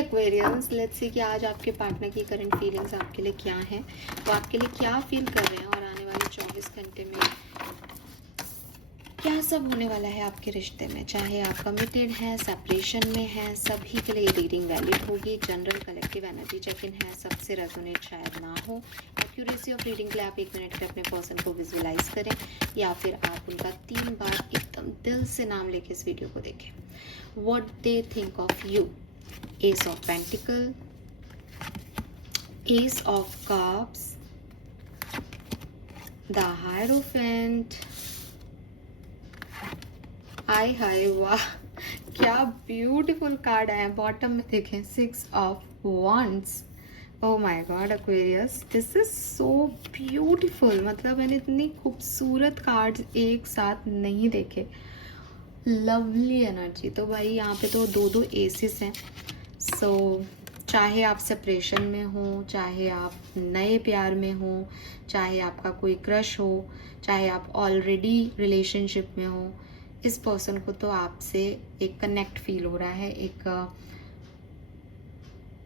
Aquarians, let's see कि आज आपके पार्टनर की करंट फीलिंग्स आपके लिए क्या हैं, वो आपके लिए क्या फील कर रहे हैं और आने वाले 24 घंटे में क्या सब होने वाला है आपके रिश्ते में। चाहे आप कमिटेड हैं, सेपरेशन में हैं, सभी के लिए रीडिंग वैलिड होगी। General collective energy check in है, सबसे रेजोनेट शायद ना हो। एक्यूरेसी ऑफ रीडिंग के लिए आप 1 मिनट के अपने पर्सन को विजुअलाइज करें या फिर आप उनका 3 बार एकदम दिल से नाम लेके इस वीडियो को देखें। What they think of you. Ace of pentacle, ace of cups, the hierophant. हाय हाय, वाह क्या ब्यूटीफुल कार्ड आया। बॉटम में देखें 6 of wands। Oh my god Aquarius, this is so beautiful. मतलब मैंने इतनी खूबसूरत कार्ड्स एक साथ नहीं देखे। Lovely energy. तो भाई यहाँ पे तो 2 एसेस हैं। सो चाहे आप सेपरेशन में हो, चाहे आप नए प्यार में हो, चाहे आपका कोई क्रश हो, चाहे आप ऑलरेडी रिलेशनशिप में हो, इस पर्सन को तो आपसे एक कनेक्ट फील हो रहा है, एक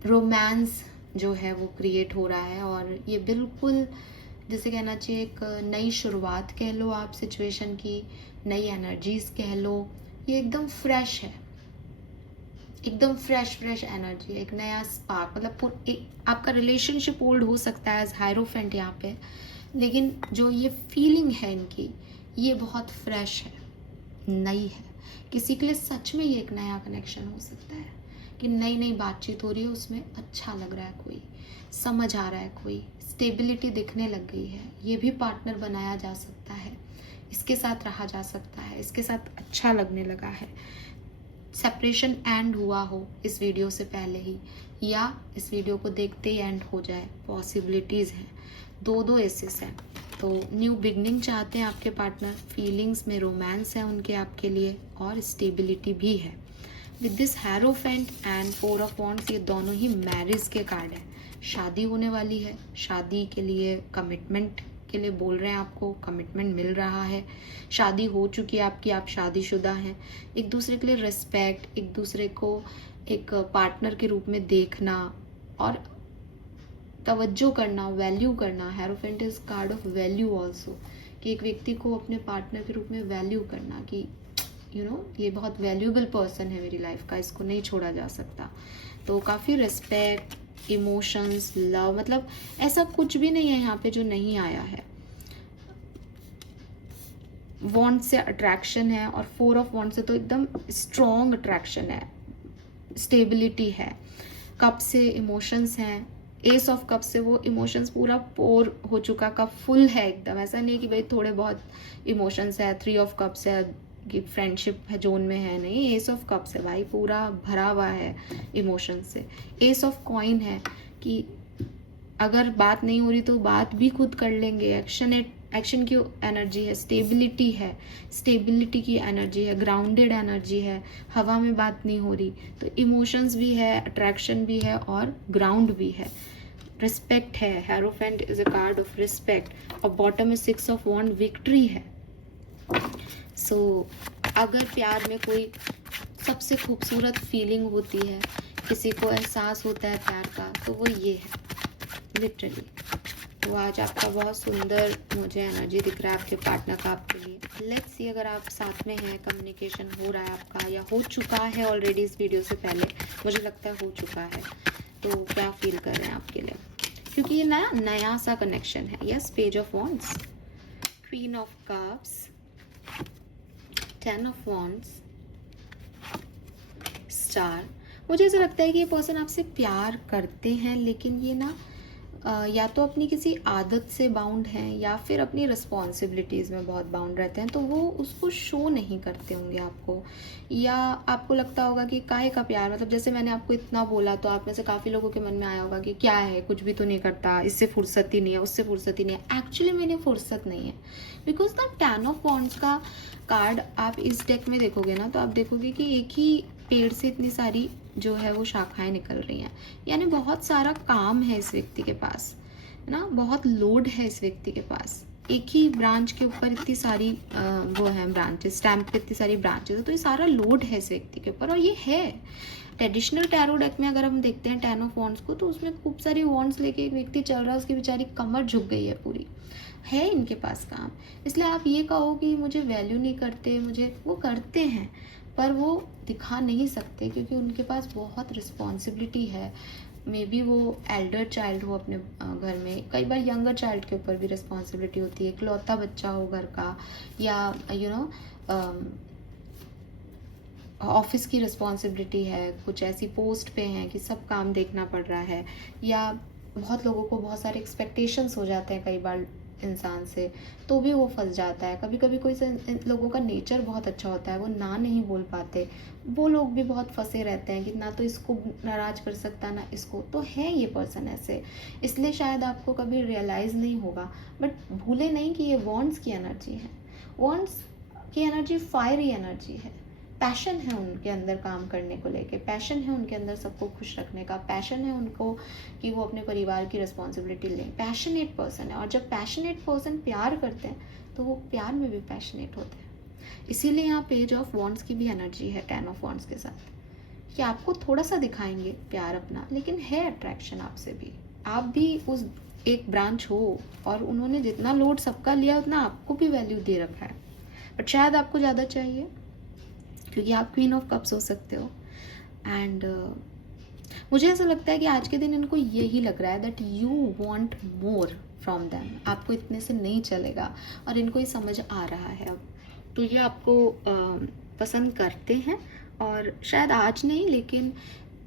रोमांस जो है वो क्रिएट हो रहा है। और ये बिल्कुल जिसे कहना चाहिए एक नई शुरुआत कह लो आप सिचुएशन की, नई एनर्जीज कह लो। ये एकदम फ्रेश है, एकदम फ्रेश एनर्जी, एक नया स्पार्क। मतलब आपका रिलेशनशिप ओल्ड हो सकता है एज हायरोफेंट यहाँ पे, लेकिन जो ये फीलिंग है इनकी, ये बहुत फ्रेश है, नई है। किसी के लिए सच में ये एक नया कनेक्शन हो सकता है कि नई नई बातचीत हो रही है, उसमें अच्छा लग रहा है, कोई समझ आ रहा है, कोई स्टेबिलिटी दिखने लग गई है। ये भी पार्टनर बनाया जा सकता है, इसके साथ रहा जा सकता है, इसके साथ अच्छा लगने लगा है। सेपरेशन एंड हुआ हो इस वीडियो से पहले ही, या इस वीडियो को देखते ही एंड हो जाए, पॉसिबिलिटीज़ हैं। 2 एसेस हैं। तो न्यू बिगनिंग चाहते हैं आपके पार्टनर, फीलिंग्स में रोमांस है उनके आपके लिए, और स्टेबिलिटी भी है। With this hierophant and 4 of wands, ये दोनों ही मैरिज के कार्ड हैं। शादी होने वाली है, शादी के लिए कमिटमेंट के लिए बोल रहे हैं आपको, कमिटमेंट मिल रहा है। शादी हो चुकी है आपकी, आप शादीशुदा हैं। एक दूसरे के लिए रिस्पेक्ट, एक दूसरे को एक पार्टनर के रूप में देखना और तवज्जो करना, वैल्यू करना। Hierophant is called of value also, कि एक व्यक्ति को अपने पार्टनर के रूप में वैल्यू करना कि ये बहुत वैल्यूएबल पर्सन है मेरी लाइफ का, इसको नहीं छोड़ा जा सकता। तो काफ़ी रिस्पेक्ट, इमोशंस, लव, मतलब ऐसा कुछ भी नहीं है यहाँ पे जो नहीं आया है। वॉन्ड से अट्रैक्शन है, और 4 ऑफ वॉन्ड से तो एकदम स्ट्रॉन्ग अट्रैक्शन है, स्टेबिलिटी है। कप से इमोशंस हैं, एस ऑफ कप से वो इमोशंस पूरा पोर हो चुका, कप फुल है एकदम। ऐसा नहीं कि भाई थोड़े बहुत इमोशंस है। 3 ऑफ कप्स है कि फ्रेंडशिप है जोन में है, नहीं, एस ऑफ कप्स है भाई, पूरा भरा हुआ है इमोशन से। एस ऑफ कॉइन है कि अगर बात नहीं हो रही तो बात भी खुद कर लेंगे। एक्शन की एनर्जी है, स्टेबिलिटी है, स्टेबिलिटी की एनर्जी है, ग्राउंडेड एनर्जी है। हवा में बात नहीं हो रही तो इमोशंस भी है, अट्रैक्शन भी है और ग्राउंड भी है। रिस्पेक्ट है, hierophant is a card of respect. और बॉटम में 6 ऑफ वॉन्ड, विक्ट्री है। सो अगर प्यार में कोई सबसे खूबसूरत फीलिंग होती है, किसी को एहसास होता है प्यार का, तो वो ये है लिटरली। वो आज आपका बहुत सुंदर मुझे एनर्जी दिख रहा है आपके पार्टनर का आपके लिए। लेट्स सी अगर आप साथ में हैं, कम्युनिकेशन हो रहा है आपका या हो चुका है ऑलरेडी इस वीडियो से पहले, मुझे लगता है हो चुका है, तो क्या फील कर रहे हैं आपके लिए, क्योंकि ये नया सा कनेक्शन है। Yes, page of wands, queen of cups, 10 of wands, star. मुझे ऐसा लगता है कि ये पर्सन आपसे प्यार करते हैं, लेकिन ये या तो अपनी किसी आदत से बाउंड हैं या फिर अपनी रिस्पॉन्सिबिलिटीज़ में बहुत बाउंड रहते हैं, तो वो उसको शो नहीं करते होंगे आपको। या आपको लगता होगा कि काहे का प्यार, मतलब जैसे मैंने आपको इतना बोला तो आप में से काफ़ी लोगों के मन में आया होगा कि क्या है, कुछ भी तो नहीं करता, इससे फुर्सत ही नहीं है, उससे फुर्सत ही नहीं है। एक्चुअली मैंने फुर्सत नहीं है, बिकॉज द 10 ऑफ वॉन्ड्स का कार्ड आप इस डेक में देखोगे ना, तो आप देखोगे कि एक ही पेड़ से इतनी सारी जो है वो शाखाएं निकल रही हैं। यानी बहुत सारा काम है इस व्यक्ति के पास, है ना, बहुत लोड है इस व्यक्ति के पास। एक ही ब्रांच के ऊपर इतनी सारी वो है ब्रांचेस, स्टैम्प पे इतनी सारी ब्रांचेस है, तो ये सारा लोड है इस व्यक्ति के ऊपर, और ये है ट्रेडिशनल टैरो डेक में अगर हम देखते हैं 10 ऑफ वॉन्ड्स को, तो उसमें खूब सारी वॉन्ड्स लेके एक व्यक्ति चल रहा है, उसकी बेचारी कमर झुक गई है पूरी, है इनके पास काम। इसलिए आप ये कहो कि मुझे वैल्यू नहीं करते, मुझे, वो करते हैं पर वो दिखा नहीं सकते क्योंकि उनके पास बहुत रिस्पॉन्सिबिलिटी है। मे बी वो एल्डर चाइल्ड हो अपने घर में, कई बार यंगर चाइल्ड के ऊपर भी रिस्पॉन्सिबिलिटी होती है, इकलौता बच्चा हो घर का, या ऑफिस की रिस्पॉन्सिबिलिटी है, कुछ ऐसी पोस्ट पे हैं कि सब काम देखना पड़ रहा है, या बहुत लोगों को बहुत सारे एक्सपेक्टेशंस हो जाते हैं कई बार इंसान से, तो भी वो फंस जाता है। कभी कभी कोई लोगों का नेचर बहुत अच्छा होता है, वो ना नहीं बोल पाते, वो लोग भी बहुत फंसे रहते हैं कि ना तो इसको नाराज कर सकता ना इसको, तो है ये पर्सन ऐसे, इसलिए शायद आपको कभी रियलाइज़ नहीं होगा। बट भूले नहीं कि ये वॉन्ड्स की एनर्जी है। वॉन्ड्स की एनर्जी फायरी एनर्जी है, पैशन है उनके अंदर काम करने को लेके, पैशन है उनके अंदर सबको खुश रखने का, पैशन है उनको कि वो अपने परिवार की रिस्पॉन्सिबिलिटी लें, पैशनेट पर्सन है। और जब पैशनेट पर्सन प्यार करते हैं तो वो प्यार में भी पैशनेट होते हैं। इसीलिए यहाँ पेज ऑफ वॉन्ड्स की भी एनर्जी है 10 ऑफ वॉन्ड्स के साथ, कि आपको थोड़ा सा दिखाएंगे प्यार अपना, लेकिन है अट्रैक्शन आपसे भी, आप भी उस एक ब्रांच हो, और उन्होंने जितना लोड सबका लिया उतना आपको भी वैल्यू दे रखा है, बट शायद आपको ज़्यादा चाहिए क्योंकि आप क्वीन ऑफ कप्स हो सकते हो। एंड मुझे ऐसा लगता है कि आज के दिन इनको यही लग रहा है that you want more from them, आपको इतने से नहीं चलेगा, और इनको ये समझ आ रहा है अब, तो ये आपको पसंद करते हैं। और शायद आज नहीं, लेकिन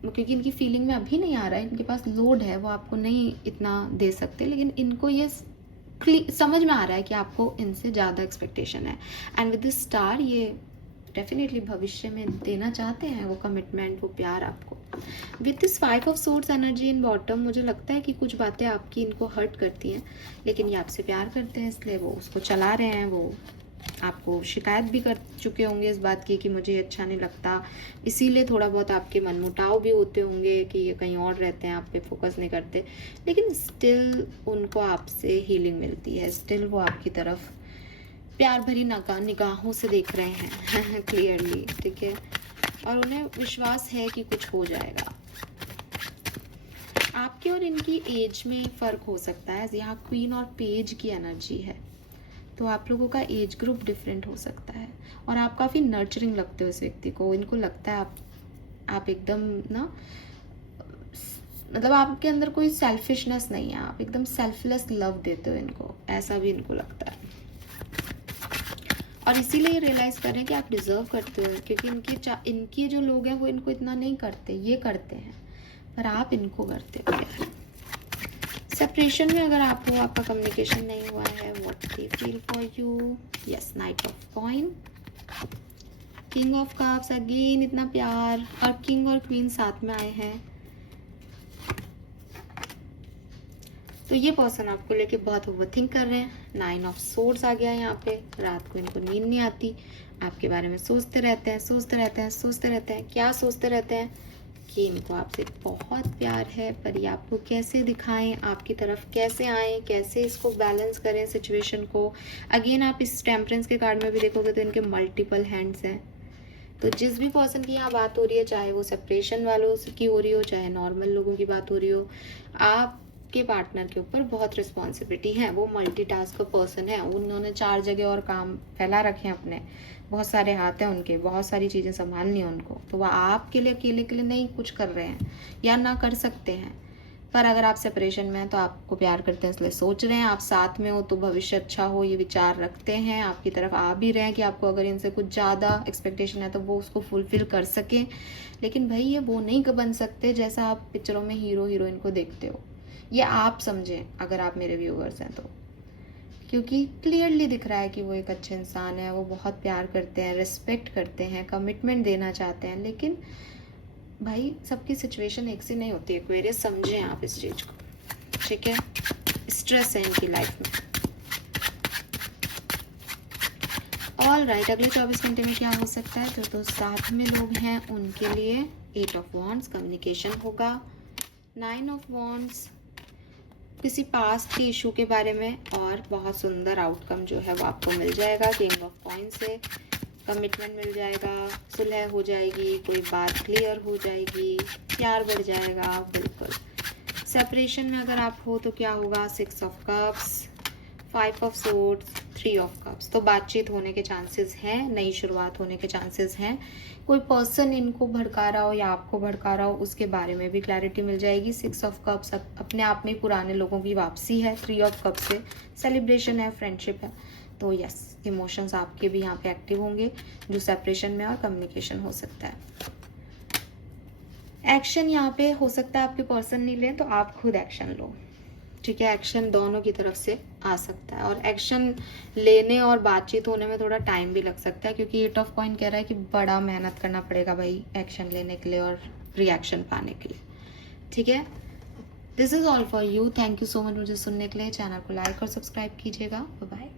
क्योंकि इनकी फीलिंग में अभी नहीं आ रहा है, इनके पास लोड है, वो आपको नहीं इतना दे सकते, लेकिन इनको ये समझ में आ रहा है कि आपको इनसे ज़्यादा एक्सपेक्टेशन है। एंड विद दिस स्टार ये डेफिनेटली भविष्य में देना चाहते हैं वो कमिटमेंट, वो प्यार आपको। With this 5 of swords energy in bottom, मुझे लगता है कि कुछ बातें आपकी इनको हर्ट करती हैं, लेकिन ये आपसे प्यार करते हैं इसलिए वो उसको चला रहे हैं। वो आपको शिकायत भी कर चुके होंगे इस बात की कि मुझे ये अच्छा नहीं लगता, इसीलिए थोड़ा बहुत आपके मनमुटाव भी होते होंगे कि ये कहीं और रहते हैं, आप पे फोकस नहीं करते, लेकिन स्टिल उनको आपसे हीलिंग मिलती है, स्टिल वो आपकी तरफ प्यार भरी निगाहों से देख रहे हैं क्लियरली, ठीक है, और उन्हें विश्वास है कि कुछ हो जाएगा। आपके और इनकी एज में फ़र्क हो सकता है, यहाँ क्वीन और पेज की एनर्जी है, तो आप लोगों का एज ग्रुप डिफरेंट हो सकता है, और आप काफ़ी नर्चरिंग लगते हो इस व्यक्ति को, इनको लगता है आप एकदम ना, मतलब आपके अंदर कोई सेल्फिशनेस नहीं है, आप एकदम सेल्फलेस लव देते हो इनको, ऐसा भी इनको लगता है। और इसीलिए ये रियलाइज़ कर रहे हैं कि आप डिज़र्व करते हो, क्योंकि इनकी जो लोग हैं वो इनको इतना नहीं करते, ये करते हैं, पर आप इनको करते हो यार। सेपरेशन में अगर आप हो, आपका कम्युनिकेशन नहीं हुआ है, what they feel for you, yes, night of coin, king of cups, again इतना प्यार, और किंग और क्वीन साथ में आए हैं, तो ये पर्सन आपको लेके बहुत ओवरथिंक कर रहे हैं। 9 ऑफ सोर्ड्स आ गया यहाँ पे, रात को इनको नींद नहीं आती, आपके बारे में सोचते रहते हैं, सोचते रहते हैं, सोचते रहते हैं, क्या सोचते रहते हैं कि इनको आपसे बहुत प्यार है, पर ये आपको कैसे दिखाएं, आपकी तरफ कैसे आएँ, कैसे इसको बैलेंस करें सिचुएशन को। अगेन आप इस टेम्परेंस के कार्ड में भी देखोगे तो इनके मल्टीपल हैंड्स हैं, तो जिस भी पर्सन की यहाँ बात हो रही है, चाहे वो सेपरेशन वालों की हो रही हो, चाहे नॉर्मल लोगों की बात हो रही हो, आप के पार्टनर के ऊपर बहुत रिस्पॉन्सिबिलिटी है, वो मल्टीटास्कर पर्सन है, उन्होंने 4 जगह और काम फैला रखे हैं अपने, बहुत सारे हाथ हैं उनके, बहुत सारी चीज़ें संभालनी है उनको, तो वह आपके लिए अकेले के लिए नहीं कुछ कर रहे हैं या ना कर सकते हैं। पर अगर आप सेपरेशन में हैं तो आपको प्यार करते हैं इसलिए सोच रहे हैं, आप साथ में हो तो भविष्य अच्छा हो ये विचार रखते हैं, आपकी तरफ आ भी रहे हैं कि आपको अगर इनसे कुछ ज़्यादा एक्सपेक्टेशन है तो वो उसको फुलफिल कर सकें, लेकिन भाई ये वो नहीं बन सकते जैसा आप पिक्चरों में हीरो हीरोइन को देखते हो, ये आप समझें अगर आप मेरे व्यूअर्स हैं तो, क्योंकि क्लियरली दिख रहा है कि वो एक अच्छे इंसान है, वो बहुत प्यार करते हैं, रिस्पेक्ट करते हैं, कमिटमेंट देना चाहते हैं, लेकिन भाई सबकी सिचुएशन एक सी नहीं होती है एक्वेरियस, समझें आप इस चीज़ को, ठीक है, स्ट्रेस है इनकी लाइफ में। ऑल राइट, अगले 24 घंटे में क्या हो सकता है, तो साथ में लोग हैं उनके लिए 8 ऑफ वॉन्ड्स, कम्युनिकेशन होगा, 9 ऑफ वॉन्ड्स, किसी पास्ट के इशू के बारे में, और बहुत सुंदर आउटकम जो है वो आपको मिल जाएगा किंग ऑफ कॉइन से, कमिटमेंट मिल जाएगा, सुलह हो जाएगी, कोई बात क्लियर हो जाएगी, प्यार बढ़ जाएगा, बिल्कुल। सेपरेशन में अगर आप हो तो क्या होगा, 6 of cups, 5 of swords, 3 of cups. तो बातचीत होने के चांसेस हैं, नई शुरुआत होने के चांसेस हैं। कोई पर्सन इनको भड़का रहा हो या आपको भड़का रहा हो, उसके बारे में भी क्लैरिटी मिल जाएगी। 6 ऑफ कप्स अपने आप में पुराने लोगों की वापसी है। 3 ऑफ कप्स से सेलिब्रेशन है, फ्रेंडशिप है। तो यस, इमोशंस आपके भी यहाँ पे एक्टिव होंगे जो सेपरेशन में, और कम्युनिकेशन हो सकता है। एक्शन यहाँ पे हो सकता है आपके पर्सन नहीं लें तो आप खुद एक्शन लो, ठीक है। एक्शन दोनों की तरफ से आ सकता है, और एक्शन लेने और बातचीत होने में थोड़ा टाइम भी लग सकता है, क्योंकि 8 ऑफ कॉइन कह रहा है कि बड़ा मेहनत करना पड़ेगा भाई एक्शन लेने के लिए और रिएक्शन पाने के लिए, ठीक है। This is all for you. Thank you so much मुझे सुनने के लिए। चैनल को लाइक और सब्सक्राइब कीजिएगा। Bye bye.